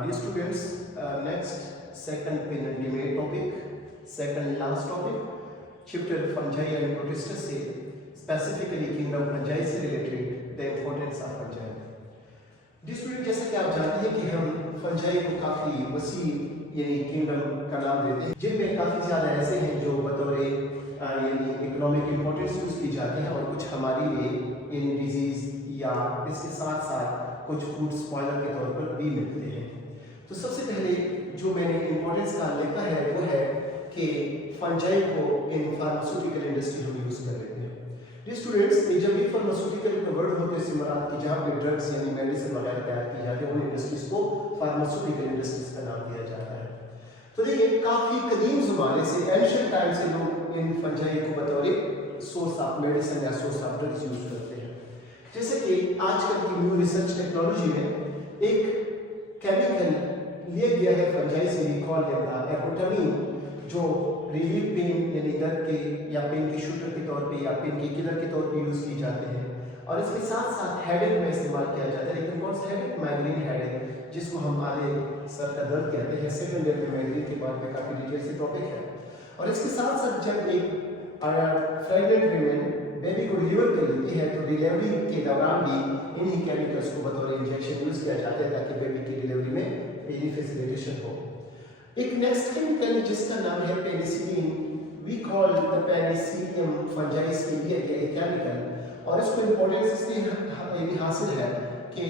Dear students, next second penultimate topic, second last topic, chapter fungi and protista से specifically kingdom fungi से related the importance of fungi. Dear students, जैसा कि आप जानते हैं कि हम fungi को काफी वसी यानी kingdom का नाम देते हैं, जिनमें काफी ज़्यादा ऐसे हैं जो बतौर यानी इकोनॉमिक इंपॉर्टेंस यूज की जाते हैं और कुछ हमारे लिए इन डिजीज या इसके साथ साथ कुछ फूड स्पॉइलर के तौर पर भी मिलते हैं। तो सबसे पहले जो मैंने इंपॉर्टेंस का लिखा है वो है कि फंजाई को इन फार्मास्यूटिकल इंडस्ट्री हम यूज कर रहे हैं। डियर स्टूडेंट्स, जब भी फार्मास्यूटिकल का वर्ड होते हैं मराद की जहाँ पे ड्रग्स यानी मेडिसिन वगैरह तैयार की जाती है उन इंडस्ट्रीज को फार्मास्यूटिकल इंडस्ट्रीज का नाम दिया जाता है। तो देखिए काफी कदीम ज़माने से एंशिएंट टाइम से लोग इन फंजाई को बतौर सोर्स ऑफ मेडिसिन या सोर्स ऑफ ड्रग्स यूज करते हैं। जैसे कि आजकल की न्यू रिसर्च टेक्नोलॉजी में एक केमिकल लिया गया है फंजाई से कॉल देता है एकोटामीन, जो रिलीफ पेन यानी दर्द के या पेन के शूटर के तौर पे या पेन के किलर के तौर पे यूज किए जाते हैं और इसके साथ साथ हेडेक में इस्तेमाल किया जाता है। लेकिन कौन सा हेडेक? माइग्रेन हेडेक, जिसको हम आधे सर का दर्द कहते हैं। सेकंड ईयर में माइग्रेन के बाद में काफी डिटेल से टॉपिक है। और इसके साथ साथ जब एक प्रेग्नेंट वीमेन बेबी को डिलीवर कर लेती है तो डिलीवरी के दौरान भी इन्हीं केमिकल्स को बतौर इंजेक्शन यूज किया जाता है ताकि बेबी की डिलीवरी में इजी फैसिलिटेशन हो। एक नेक्स्ट केमिकल जिसका नाम है penicillin, we call the penicillium fungi से लिया गया केमिकल और इसको इंपॉर्टेंस इसलिए हासिल है कि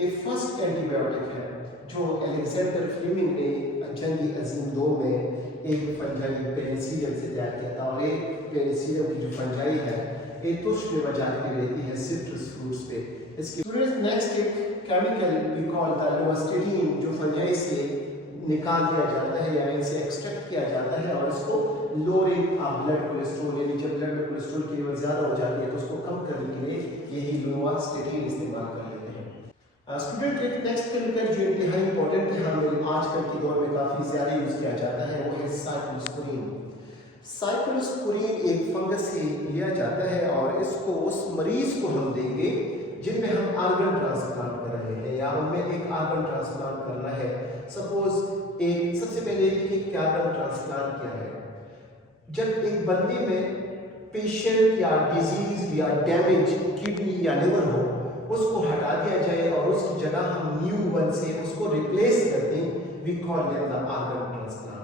ये फर्स्ट एंटीबायोटिक है जो अलेक्जेंडर फ्लेमिंग ने जंगी अजीम 2 में एक फंजाई पेनिसिलियम से तैयार किया था। और ये पेनिसिलियम की जो फंजाई है ये तुष्ट में बचा के रहती है सिट्रस फ्रूट्स पे। इसके स्टूडेंट्स नेक्स्ट एक chemical we call the lovastatin जो फंजाई से निकाल दिया जाता है या इनसे एक्सट्रैक्ट किया जाता है और इसको लोअरिंग ऑफ ब्लड कोलेस्ट्रॉल यानी जब ब्लड में कोलेस्ट्रॉल की लेवल ज़्यादा हो जाती है तो उसको कम करने के लिए यही लोवास्टेटिन इस्तेमाल कर लेते हैं। स्टूडेंट एक नेक्स्ट केमिकल जो इंतहाई इंपॉर्टेंट है हमें आजकल के दौर में काफ़ी ज़्यादा यूज़ किया जाता है वो है साइक्लोस्पोरिन। साइक्लोस्पोरिन एक फंगस से लिया जाता है और इसको उस मरीज को हम देंगे जिनमें हम आर्गन ट्रांसप्लांट कर रहे हैं या उनमें एक आर्गन ट्रांसप्लांट करना है। सपोज एक सबसे पहले देखिए क्या आर्गन ट्रांसप्लांट क्या है। जब एक बंदे में पेशेंट या डिजीज या डैमेज किडनी या लिवर हो उसको हटा दिया जाए और उसकी जगह हम न्यू वन से उसको रिप्लेस कर दें, we call that the organ transplant.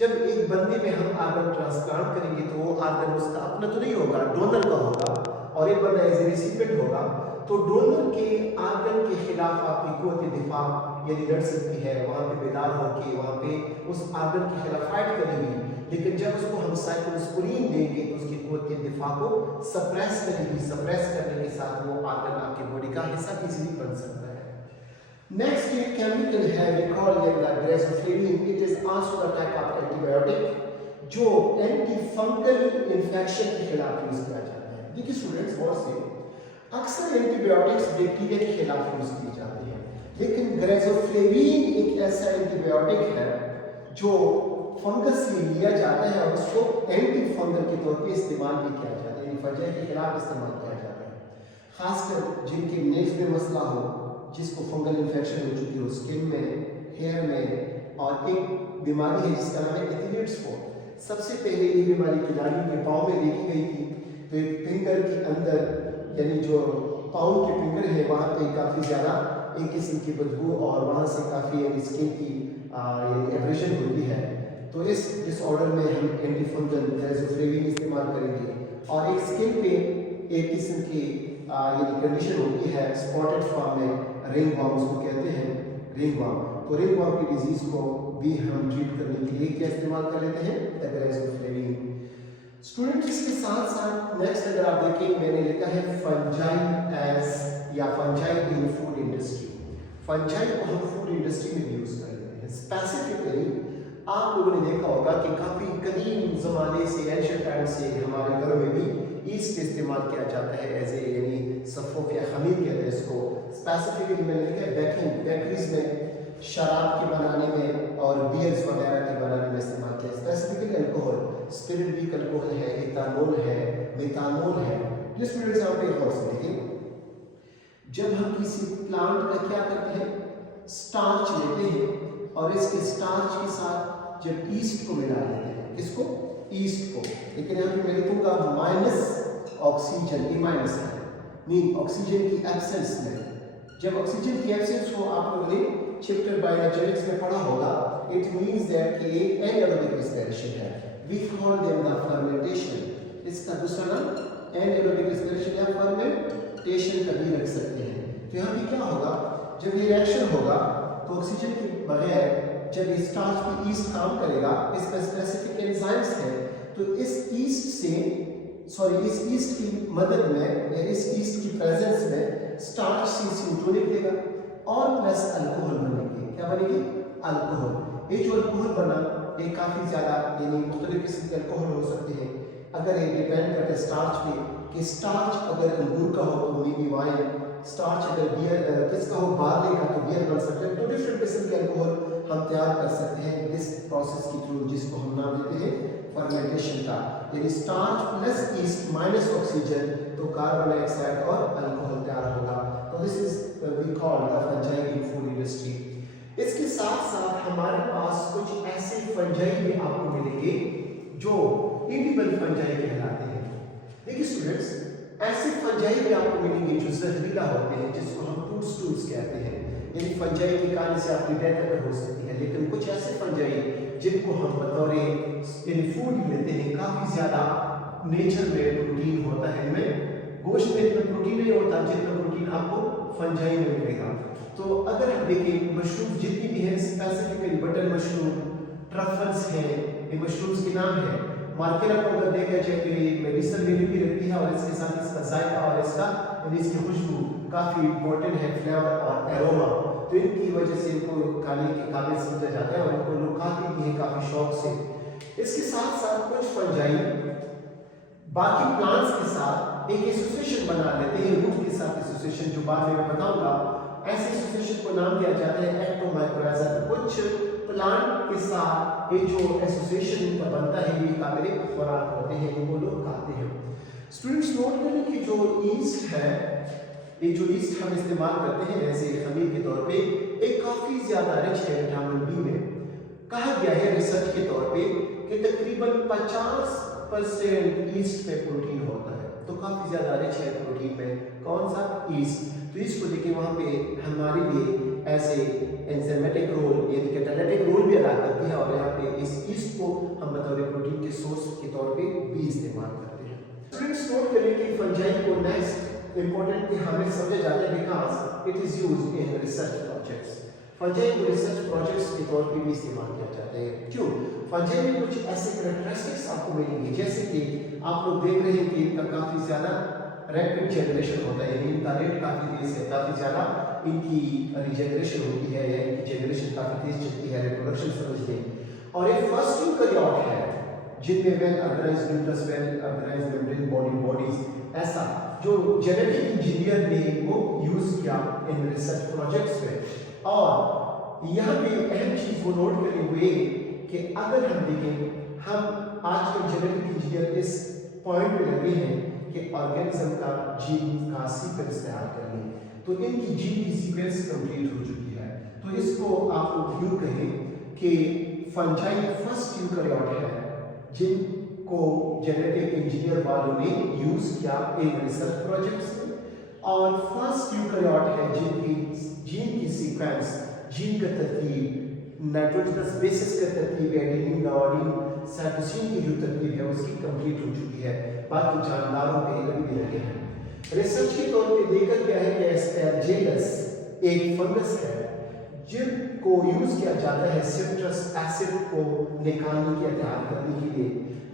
जब एक बंदे में हम आर्गन ट्रांसप्लांट करेंगे तो वो आर्गन उसका अपना तो नहीं होगा, डोनर का होगा और एक बंदा एज ए रिसिपिएंट होगा तो डोनर के आर्गन के खिलाफ आपकी कुव्वत दिफा यदि लड़ सकती है, वहाँ पे बेदार होकर वहाँ पे उस आर्गन के खिलाफ फाइट करेगी। लेकिन जब उसको हम साइक्लोस्पोरिन देंगे तो उसकी कुव्वत दिफा को सप्रेस करेगी। सप्रेस करने के साथ वो आर्गन आपकी बॉडी का हिस्सा इजीली बन सकता है। नेक्स्ट ये केमिकल है we call it the griseofulvin. It is also a type of antibiotic जो एंटी फंगल इंफेक्शन के खिलाफ यूज किया जाता है। देखिए स्टूडेंट्स गौर से अक्सर एंटीबायोटिक्स बैक्टीरिया के खिलाफ यूज की जाती है लेकिन ग्रेजोफ्लेविन एक ऐसा एंटीबायोटिक है जो फंगस से लिया जाता है और उसको एंटी फंगल के तौर पे इस्तेमाल भी किया जाता है, फंजाई के खिलाफ इस्तेमाल किया जाता है। खासकर जिनके नेल्स में मसला हो, जिसको फंगल इन्फेक्शन हो चुकी हो स्किन में, हेयर में, और एक बीमारी है जिसका नाम है एथलीट्स फॉट। सबसे पहले ये बीमारी खिलाड़ियों के पाँव में देखी गई थी तो एक फिंगर के अंदर यानी जो पाँव के फिंगर है वहाँ पे काफ़ी ज़्यादा एक किस्म की बदबू और वहाँ से काफ़ी यानी स्किन की एब्रेशन होती है। तो इस डिसऑर्डर में हम एंटी फंगल ग्रेजोफ्लेविन इस्तेमाल करेंगे और एक स्किन पे एक किस्म की यानी कंडीशन होती है स्पॉटेड फॉर्म में रिंगवॉर्म उसको कहते हैं रिंगवॉर्म। तो रिंगवॉर्म की डिजीज को भी हम ट्रीट करने के लिए क्या इस्तेमाल कर लेते हैं? ग्रेजोफ्लेविन। स्टूडेंट इसके साथ साथ नेक्स्ट अगर आप देखें मैंने लिखा है फंजाई एज या fungi in food industry. Fungi को हम फूड इंडस्ट्री में यूज कर लेते हैं। स्पेसिफिकली आप लोगों ने देखा होगा कि काफ़ी कदीम ज़माने से एंशिएंट टाइम से हमारे घरों में भी ईस्ट इस्तेमाल किया जाता है एज ए यानी सफ़ोफ या खमीर कहते हैं इसको। स्पेसिफिकली मैंने लिखा है बेकिंग, बेकरीज में शराब के बनाने में और बियर्स वगैरह के बनाने में इस्तेमाल किया। स्पेसिफिकली अल्कोहल, स्पिरिट अल्कोहल है, इथानॉल है, मेथानॉल है। जिस स्टूडेंट्स यहाँ पे गौर से देखिए, जब हम किसी प्लांट का क्या करते हैं स्टार्च लेते हैं और इसके स्टार्च के साथ जब ईस्ट को मिला लेते हैं, किसको? ईस्ट को। लेकिन यहाँ पे मैं लिखूंगा माइनस ऑक्सीजन, ये माइनस है, मीन ऑक्सीजन की एब्सेंस में। जब ऑक्सीजन की एब्सेंस हो, आप लोगों ने चैप्टर बायोजेनिक्स में पढ़ा होगा, इट मींस दैट कि ये एनारोबिक रेस्पिरेशन है। We call them the fermentation. इसका दूसरा नाम एनारोबिक रेस्पिरेशन या फर्मेंटेशन का भी रख सकते हैं। तो यहाँ पे क्या होगा, जब ये रिएक्शन होगा तो ऑक्सीजन के बगैर जब इस स्टार्च पे ईस्ट काम करेगा, इसमें स्पेसिफिक एंजाइम्स हैं, तो इस ईस्ट की मदद में या इस ईस्ट की प्रेजेंस में स्टार्च से CO2 निकलेगा और प्लस अल्कोहल बनेगी। क्या बनेगी? अल्कोहल। ये जो अल्कोहल बना, ये काफ़ी ज़्यादा यानी मुख्तलिफ किस्म के अल्कोहल हो सकते हैं। अगर ये डिपेंड करते हैं स्टार्च पे कि स्टार्च अगर अंगूर का हो तो मीठी वाइन, स्टार्च अगर बियर किसका हो, बार्ले का, तो बियर बन सकते हैं। तो डिफरेंट किस्म के अल्कोहल हम तैयार कर सकते हैं इस प्रोसेस के थ्रू, जिसको हम नाम देते हैं फर्मेंटेशन का। यानी starch plus yeast minus oxygen, तो कार्बन डाइऑक्साइड और अल्कोहल तैयार होगा। तो this is we call the fungi in food industry. इसके साथ साथ हमारे पास कुछ ऐसे फंजाई भी आपको मिलेंगे जो एडिबल फंजाई कहलाते हैं। देखिए स्टूडेंट्स, ऐसे फंजाई भी आपको मिलेंगे जो जहरीला होते हैं, जिसको हम टूट्स कहते हैं। यानी फंजाई के कारण से आपकी डेथ अगर हो सकती है। लेकिन कुछ ऐसे फंजाई जिनको हम बतौर फूड लेते हैं, काफ़ी ज़्यादा नेचर में प्रोटीन होता है इनमें। गोश्त में इतना प्रोटीन नहीं होता जितना प्रोटीन आपको फंजाई में मिलेगा। तो अगर हम देखें मशरूम जितनी भी है, स्पेसिफिकली बटन मशरूम, ट्रफल्स हैं, ये मशरूम्स के नाम है। मार्केट को अगर देखा जाए तो ये मेडिसिन वैल्यू भी रखती है और इसके साथ इसका जायका और इसकी खुशबू काफ़ी इंपॉर्टेंट है, फ्लेवर और एरोमा। तो इनकी वजह से इनको खाने के काबिल समझा जाता है और इनको लोग खाते भी हैं काफ़ी शौक से। इसके साथ साथ कुछ फंजाई बाकी प्लांट्स के साथ एक एसोसिएशन बना लेते हैं, रूट के साथ एसोसिएशन, जो बाद में मैं बताऊंगा। ऐसे एसोसिएशन को नाम दिया जाता है एक्टोमाइकोराइजा। कुछ प्लांट के साथ ये जो एसोसिएशन इनका बनता है, ये काबिल खुराक होते हैं, इनको लोग खाते हैं। स्टूडेंट्स नोट करें कि जो ईस्ट है, ये जो ईस्ट हम इस्तेमाल करते हैं एज ए खमीर के तौर पे, एक काफ़ी ज़्यादा रिच है विटामिन बी में। कहा गया है रिसर्च के तौर पे कि तकरीबन 50% ईस्ट में प्रोटीन होता है। तो काफ़ी ज़्यादा रिच है प्रोटीन में। कौन सा? ईस्ट। तो ईस्ट को देखिए वहाँ पे हमारे लिए ऐसे एंजाइमेटिक रोल यानी कैटालिटिक रोल भी अदा करती है और यहाँ पे इस ईस्ट को हम बतौर प्रोटीन के सोर्स के तौर पे भी इस्तेमाल करते हैं। स्टूडेंट्स नोट करें कि फंजाई को नेक्स्ट इंपॉर्टेंट हमें समझा जाता है because it is used in research projects. Fungi को रिसर्च प्रोजेक्ट्स के तौर पे भी इस्तेमाल किया जाता है। क्यों? फंजाई में कुछ ऐसे कैरेक्टरिस्टिक्स आपको मिलेंगे, जैसे कि आप लोग देख रहे हैं कि इनका काफ़ी ज़्यादा रैपिड जनरेशन होता है, यानी इनका रेट काफ़ी तेज है, काफ़ी ज़्यादा इनकी रिजेनरेशन होती है या इनकी जनरेशन काफ़ी तेज चलती है, रिप्रोडक्शन समझ लें। और एक फर्स्ट यूकैरियोट है जिनमें well organised nucleus, well organised membrane bodies, ऐसा जो जेनेटिक इंजीनियर ने वो यूज़ किया इन रिसर्च प्रोजेक्ट्स में। और यहाँ पे अहम चीज़ वो नोट करे हुए कि अगर हम देखें, हम आजकल जेनेटिक इंजीनियर इस पॉइंट पे लगे हैं कि ऑर्गेनिज्म का जीन का सीक्वेंस तैयार कर लें, तो इनकी जीन की सीक्वेंस कंप्लीट हो चुकी है। तो इसको आप लोग यूँ कहें कि फंजाई फर्स्ट यूकैरियोट है जिनको जेनेटिक इंजीनियर वालों ने यूज़ किया इन रिसर्च प्रोजेक्ट्स में, और फर्स्ट यूकैरियोट है जिनकी जीन की सीक्वेंस, जीन का तरतीब, नाइट्रोजनस बेसिस का तरतीब, एडेनिन, गुआनिन, साइटोसिन की जो तरतीब है उसकी कंप्लीट हो चुकी है। बाकी जानदारों पे अभी भी लगे हैं। रिसर्च के तौर पे देखा गया है कि एस्पैरजिलस एक फंगस है जिनको यूज किया जाता है सिट्रस एसिड को निकालने के तैयार करने के लिए।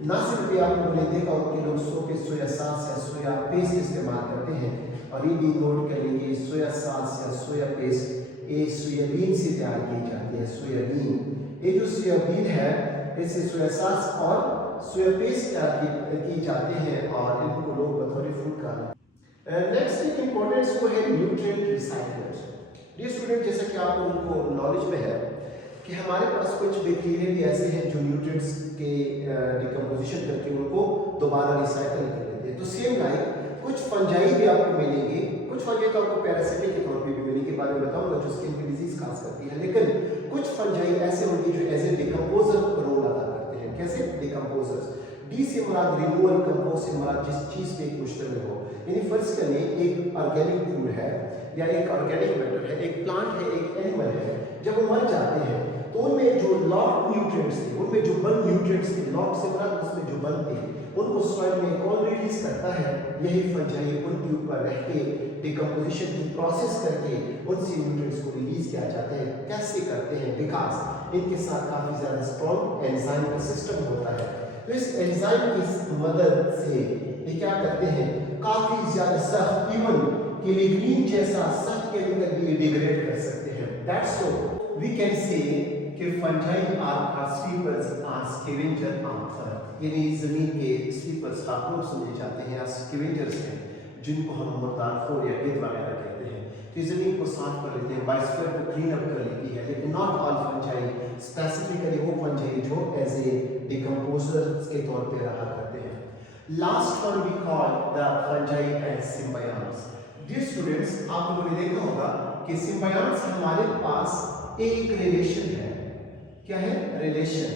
ना सिर्फ ये आप लोगों ने देखा हो कि लोग सोया सॉस या सोया पेस्ट इस्तेमाल करते हैं, और ये भी नोट कर लीजिए सोया सॉस या सोया पेस्ट ये सोयाबीन से तैयार की जाती है। सोयाबीन, ये जो सोयाबीन है इससे सोया सॉस और सोया पेस्ट तैयार की जाते हैं और इनको लोग बतौर फूड का। नेक्स्ट इंपॉर्टेंस वो है न्यूट्रिएंट रिसाइकलर। डियर स्टूडेंट, जैसा कि आप लोगों को नॉलेज में है कि हमारे पास कुछ बैक्टीरिया भी ऐसे हैं जो न्यूट्रिएंट्स के डिकम्पोजिशन करके उनको दोबारा रिसाइकल कर लेते हैं। तो सेम लाइक कुछ फंजाई भी आपको मिलेंगे, कुछ फंजाई तो आपको पैरासिटिक के तौर पे भी मिलेंगे, बाद में बताऊंगा जो स्किन की डिजीज खास करती है, लेकिन कुछ फंजाई फंजाई ऐसे होंगे जो एज ए डिकम्पोजर रोल अदा करते हैं। कैसे? डिकम्पोजर्स। डी से मुराद रिमूवल, कंपोज से मुराद जिस चीज पे मुश्तमिल हो। यानी फर्ज करें एक ऑर्गेनिक फूड है या एक ऑर्गेनिक मैटर है, एक प्लांट है, एक एनिमल है, जब वो मर जाते हैं तो उनमें जो लॉक न्यूट्रिएंट्स थे, उनमें जो बर्न न्यूट्रिएंट्स थे, लॉक से मुराद उसमें जो बर्न थे, उनको सॉइल में कौन रिलीज करता है? यही फंजाई उनके ऊपर रह के डिकम्पोजिशन की प्रोसेस करके उनसे न्यूट्रिएंट्स को रिलीज किया जाता है। कैसे करते हैं? बिकॉज इनके साथ काफी ज्यादा स्ट्रॉन्ग एंजाइम का सिस्टम होता है। तो इस एंजाइम की मदद से ये क्या करते हैं? काफी ज्यादा सख्त, इवन केलेग्रीन जैसा सख्त केमिकल भी डिग्रेड कर सकते हैं। That's so we can say कि fungi are sweepers are scavenger of earth, यानी जमीन के स्वीपर्स खाकूर समझे जाते हैं या स्कैवेंजर्स हैं, जिनको हम मुर्दाखोर या गिद्ध वगैरह कहते हैं। तो जमीन को साफ कर लेते हैं, बायोस्फीयर को क्लीन अप कर लेती है। लेकिन नॉट ऑल फंजाई, स्पेसिफिकली वो फंजाई जो एज ए डिकम्पोजर्स के तौर पे रहा करते हैं। Last one we call the fungi as symbiotes. Dear students, आप लोगों ने देखा होगा कि सिम्बायोट्स हमारे पास एक रिलेशन है। क्या है? रिलेशन।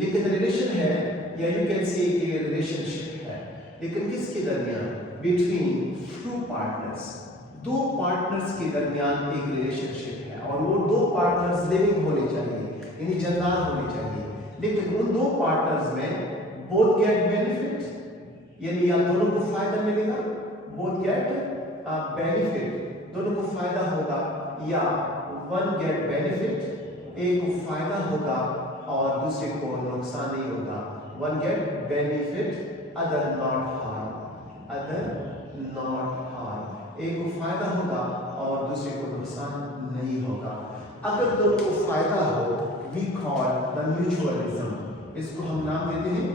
लेकिन रिलेशन है या यू कैन से कि रिलेशनशिप है, लेकिन किसके दरमियान? Between two partners. दो पार्टनर्स के दरमियान एक रिलेशनशिप है और वो दो पार्टनर्स लिविंग होने चाहिए, यानी जिंदा होने चाहिए। लेकिन उन दो पार्टनर्स में बोथ गेट बेनिफिट, यानी या दोनों को फायदा मिलेगा, बोथ गेट बेनिफिट, दोनों को फायदा होगा, या वन गेट बेनिफिट, एक को फायदा होगा और दूसरे को नुकसान नहीं होगा। One get benefit, other not harm, other not harm. एक को फायदा होगा और दूसरे को नुकसान नहीं होगा। अगर दोनों को फायदा हो, वी कॉल द म्यूचुअलिज्म। इसको हम नाम देते हैं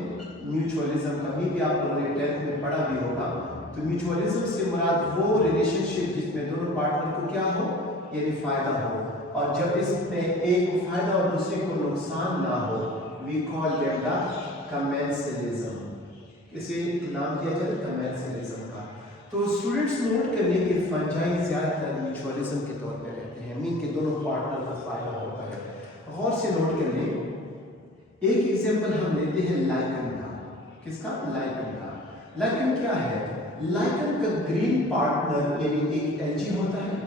म्यूचुअलिज्म। कभी भी आप लोगों ने 10th में पढ़ा भी होगा। तो म्यूचुअलिज्म से मुराद वो रिलेशनशिप जिसमें दोनों पार्टनर को क्या हो, यानी फायदा हो, और जब इसमें एक को फायदा और दूसरे को नुकसान ना हो, we call them the commensalism. इसे नाम दिया जाए कमेंसलिज्म का। तो स्टूडेंट्स नोट करने के फंजाई ज्यादातर म्यूचुअलिज्म के तौर पे रहते हैं, मीन के दोनों पार्टनर को फायदा होता है। गौर से नोट कर लें। एक एग्जांपल हम लेते हैं लाइकन का। किसका? लाइकन का। लाइकन क्या है? लाइकन का ग्रीन पार्टनर यानी एक एल्गी होता है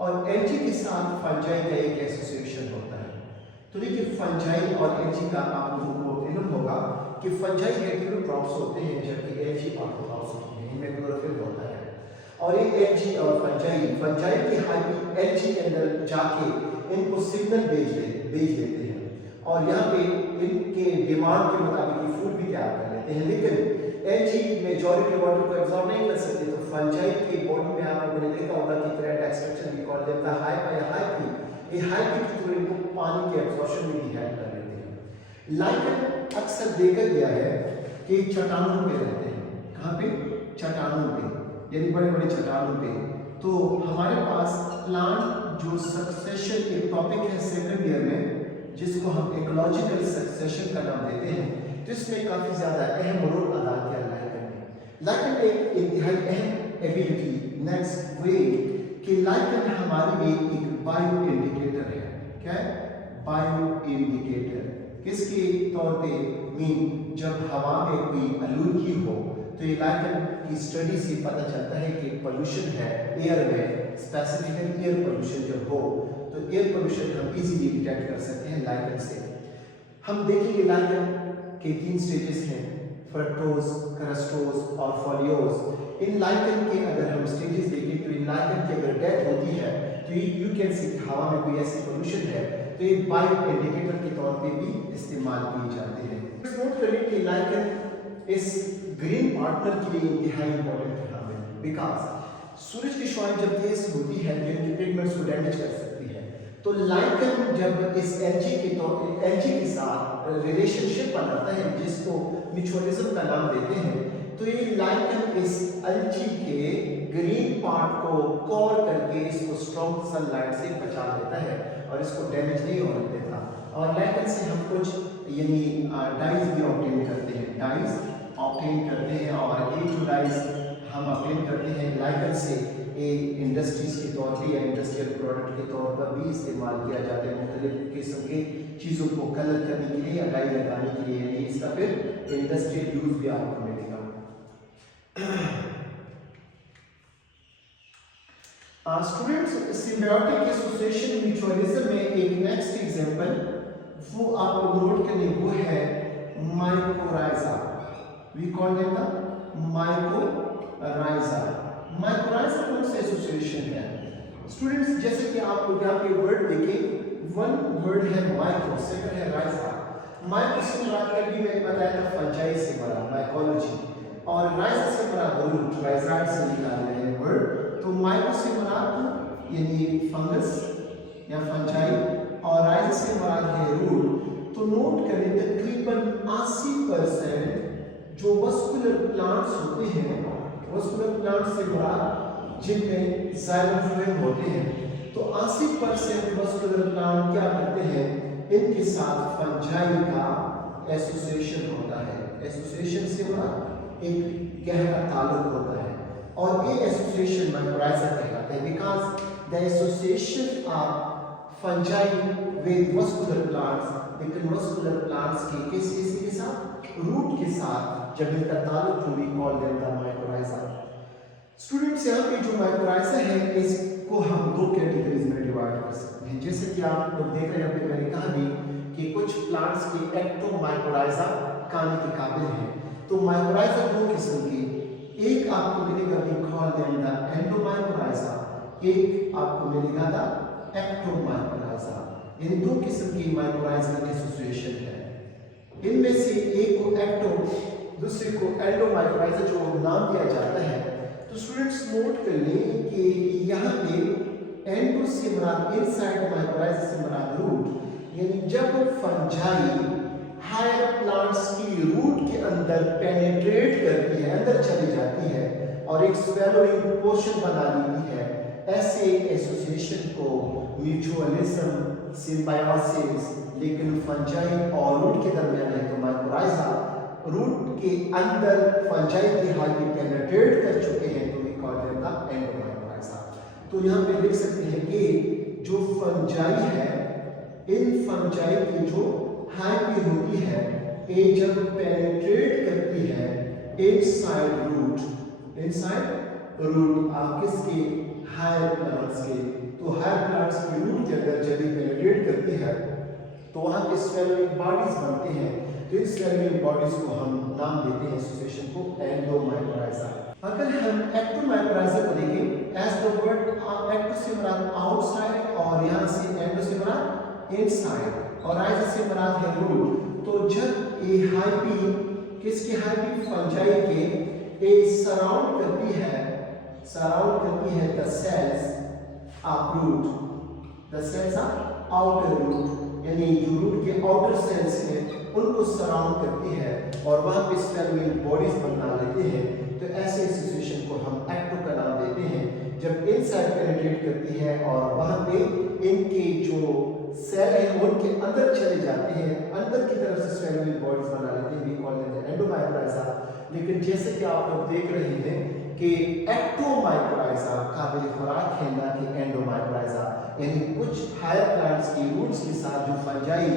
और एल्गी के साथ फंजाई का एक एसोसिएशन होता है। तो देखिए फंजाई और एल्गी का आप लोगों को इल्म होगा कि फंजाई हेटेरोट्रॉप्स होते हैं जबकि एल्गी ऑटोट्रॉप्स होते हैं, इनमें क्लोरोफिल होता है। और ये एल्गी और फंजाई की हाइब्रिड एल्गी के अंदर जाके इनको सिग्नल भेज देते हैं और यहाँ पे इनके डिमांड के मुताबिक ये फूड भी तैयार कर लेते हैं। लेकिन एल्गी मेजॉरिटी वाटर को एब्जॉर्ब नहीं कर सकते, तो फंजाई की बॉडी में आप लोगों ने देखा होगा कि थ्रेड एक्सट्रैक्शन भी कॉल देता है हाइपा या हाइपी। ये हाइपी के थ्रू इनको पानी के एब्जॉर्प्शन में भी हेल्प कर लेते हैं। लाइकन अक्सर देखा गया है कि चट्टानों पे रहते हैं। कहाँ पे? चट्टानों पे, यानी बड़े बड़े चट्टानों पे। तो हमारे पास प्लांट जो सक्सेशन एक टॉपिक है सेकंड ईयर में, जिसको हम इकोलॉजिकल सक्सेशन का नाम देते हैं, तो इसमें काफी ज्यादा अहम रोल अदा किया लाइकन ने। लाइकन एक इंतहाई अहम एबिलिटी नेक्स्ट वे कि लाइकन हमारे लिए एक बायो इंडिकेटर है। क्या है? Bio indicator. किसके तौर पे? मीन जब हवा में कोई आलूदगी हो तो ये लाइकन की स्टडी से पता चलता है कि पोल्यूशन है एयर में, स्पेसिफिकली एयर पोल्यूशन जब हो तो एयर पोल्यूशन हम इजीली डिटेक्ट कर सकते हैं लाइकन से। हम देखेंगे लाइकन के 3 स्टेजेस हैं, फ्रक्टोज, करस्टोज और फोलियोज। इन लाइकन के अगर हम स्टेजेस देखें तो इन लाइकन की अगर डेथ होती है तो यू कैन सी हवा में कोई ऐसी पोल्यूशन है तो ये बायो इंडिकेटर के तौर पे भी इस्तेमाल किए जाते हैं। नोट करें कि लाइकन इस ग्रीन पार्टनर के लिए इंतहाई इंपॉर्टेंट है हमें, बिकॉज सूरज की शुआएं जब तेज होती है तो इनके पिगमेंट्स को डैमेज कर सकती है। तो लाइकन जब इस एल्गी के साथ रिलेशनशिप बनाता है जिसको म्यूचुअलिज्म का नाम देते हैं, तो ये लाइकन इस एल्गी के ग्रीन पार्ट को कोर करके इसको स्ट्रॉन्ग सनलाइट से बचा देता है और इसको डैमेज नहीं होने देता। और लाइकन से हम कुछ यानी डाइज भी ऑब्टेन करते हैं, डाइज ऑब्टेन करते हैं और ये जो डाइज हम ऑब्टेन करते हैं लाइकन से, ये इंडस्ट्रीज के तौर पर या इंडस्ट्रियल प्रोडक्ट के तौर पर भी इस्तेमाल किया जाता है, मुख्तलिफ किस्म के चीज़ों को कलर करने के लिए या डाई लगाने के लिए, यानी इसका फिर इंडस्ट्रियल यूज भी आपको मिलेगा। स्टूडेंट्स, सिम्बायोटिक एसोसिएशन म्यूचुअलिज्म में एक नेक्स्ट एग्जांपल वो आप नोट करने, वो है mycorrhiza. We call them the mycorrhiza. Mycorrhiza कौन सा एसोसिएशन है स्टूडेंट्स? जैसे कि आप लोग यहाँ पे वर्ड देखें, वन वर्ड है माइक्रो, सेकंड है राइजा। माइक्रो से मुराद कभी मैंने बताया था फंजाई से मुराद माइकोलॉजी, और राइजा से मुराद रूट, राइजाइड से निकाले हैं वर्ड। तो माइक्रो से मुराद यानी फंगस या फंजाई, और राइजा से मुराद है रूट। तो नोट करें तकरीबन 80% जो वस्कुलर प्लांट्स होते हैं, वस्कुलर प्लांट्स से मुराद जिनमें जाइलोफ्लोएम होते हैं, तो 80% वस्कुलर प्लांट क्या करते हैं, इनके साथ फंजाई का एसोसिएशन होता है। एसोसिएशन से मुराद एक गहरा ताल्लुक होता है, और ये एसोसिएशन माइकोराइजा कहलाता है, because the association of fungi with vascular plants, लेकिन वस्कुलर प्लांट्स के किसी के साथ, रूट के साथ जब इनका ताल्लुक हो, we call them the mycorrhiza. Students, यहाँ पे जो माइकोराइजा है इसको हम दो कैटेगरीज में डिवाइड कर सकते हैं। जैसे कि आप लोग देख रहे हैं, मैंने कहा भी कि कुछ प्लांट्स के एक्टोमाइकोराइजा खाने के काबिल हैं। तो माइकोराइजा दो किस्म की, एक आपको मिलेगा वी कॉल देम द एंडोमाइकोराइजा, एक आपको मिलेगा द एक्टोमाइकोराइजा। इन दो किस्म की माइकोराइजा एसोसिएशन है। इनमें से एक को एक्टो, दूसरे को एंडोमाइकोराइजा जो नाम दिया जाता है। तो स्टूडेंट्स नोट कर लें कि यहाँ पे एंडो से मुराद इनसाइड, माइकोराइजा से मुराद रूट, यानी जब फंजाई हायर प्लांट्स की रूट के अंदर पेनिट्रेट करती है, अंदर चली जाती है और एक स्वेलोइंग पोर्शन बना लेती है, ऐसे एसोसिएशन को म्यूचुअलिज्म, सिम्बायोसिस, लेकिन फंजाई और रूट के दरमियान है। तो माइकोराइजा रूट के अंदर फंजाई की हालत में पेनिट्रेट कर चुके हैं, तो वी कॉल देम द एंडोमाइकोराइजा। तो यहाँ पे देख सकते हैं कि जो फंजाई है, इन फंजाई की जो हाइपी होती है, ये जब पेनिट्रेट करती है इनसाइड रूट, इनसाइड रूट आप किसके, हायर प्लांट्स के, तो हायर प्लांट्स की रूट के अंदर जब पेनिट्रेट करती है तो वहाँ पे स्वेलिंग बॉडीज बनते हैं। तो इस स्वेलिंग बॉडीज को हम नाम देते हैं एसोसिएशन को एंडोमाइकोराइजा। अगर हम एक्टोमाइकोराइजा को देखें, एज द वर्ड एक्टो से मुराद आउटसाइड, और यहाँ से एंडो से मुराद इनसाइड, और राइजा से मुराद है रूट। तो जब ये हाइपी, किसकी हाइपी, फंजाई के, ये सराउंड करती है the cells of root, the cells of outer root, यानी जो रूट के आउटर सेल्स हैं उनको सराउंड करती है और वहां पे स्वेलिंग बॉडीज बना लेते हैं। तो ऐसे एसोसिएशन को हम एक्टो का नाम देते हैं। जब इनसाइड पेनिट्रेट करती है और वहां पे इनके जो सेल है उनके अंदर चले जाते हैं, अंदर की तरफ से स्वेलिंग बॉडीज बना लेते हैं, वी कॉल देम एंडोमाइकोराइजा। लेकिन जैसे कि आप लोग देख रहे हैं कि एक्टोमाइकोराइजा काबिल खुराक है, ना कि एंडोमाइकोराइजा, यानी कुछ हायर प्लांट्स की रूट्स के साथ जो फंजाई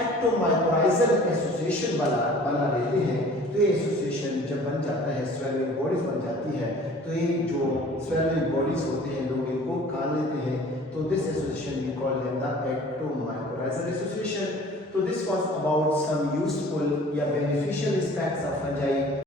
एक्टोमाइकोराइजल एसोसिएशन बना लेते हैं, तो ये एसोसिएशन जब बन जाता है, स्वेलिंग बॉडीज बन जाती है, तो ये जो स्वेलिंग बॉडीज होते हैं लोग इनको खा लेते हैं। तो this association we call them the ectomycorrhizal association. तो this was about some useful या बेनिफिशियल एस्पेक्ट्स ऑफ फंजाई।